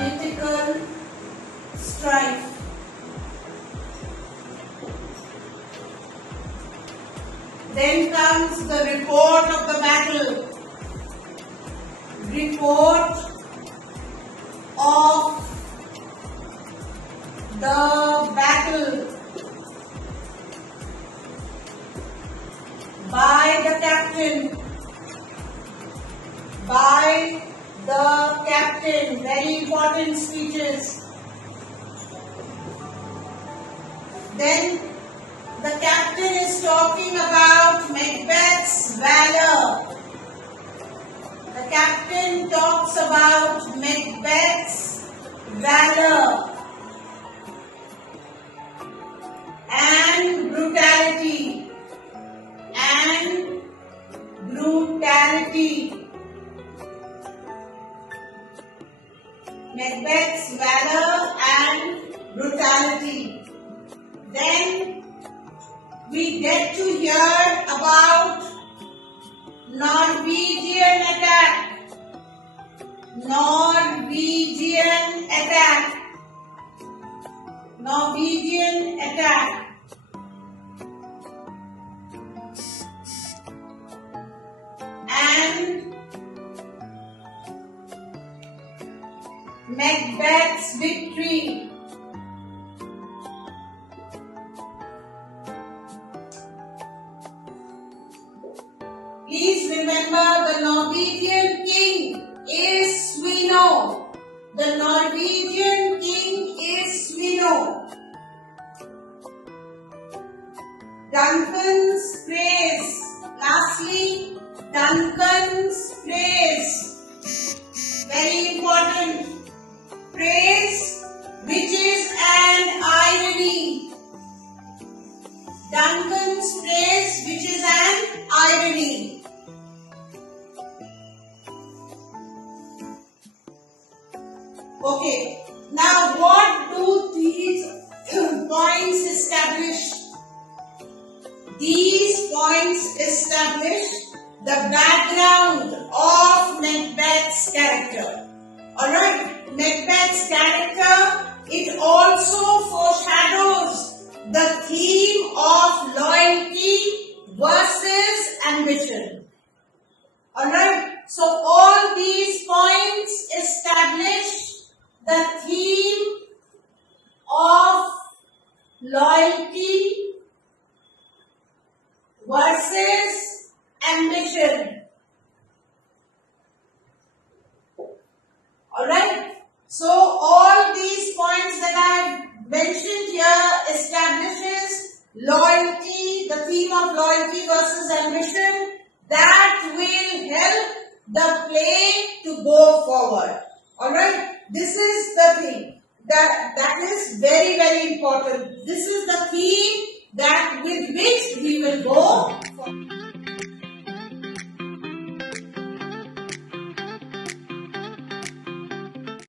political strife. Then comes the report of the battle. Report of the battle by the captain. By the captain. Very important speeches. Then the captain is talking about Macbeth's valor. The captain talks about Macbeth's valor and brutality. And brutality. Macbeth's valor and brutality. Then we get to hear about Norwegian attack. Norwegian attack. Norwegian attack. And Macbeth's victory. Please remember the Norwegian king is Sweno. The Norwegian king is Sweno. Duncan's praise. Lastly, Duncan's praise. Very important. Praise which is an irony. Duncan's praise which is an irony. Okay, now what do these points establish? These points establish the background of Macbeth's character. Alright, Macbeth's character, it also foreshadows the theme of loyalty versus ambition. Alright, so all these points establish the theme of loyalty versus ambition. Alright, so all these points that I have mentioned here establishes loyalty, the theme of loyalty versus ambition that will help the play to go forward. Alright, this is the thing that is very, very important. This is the theme that with which we will go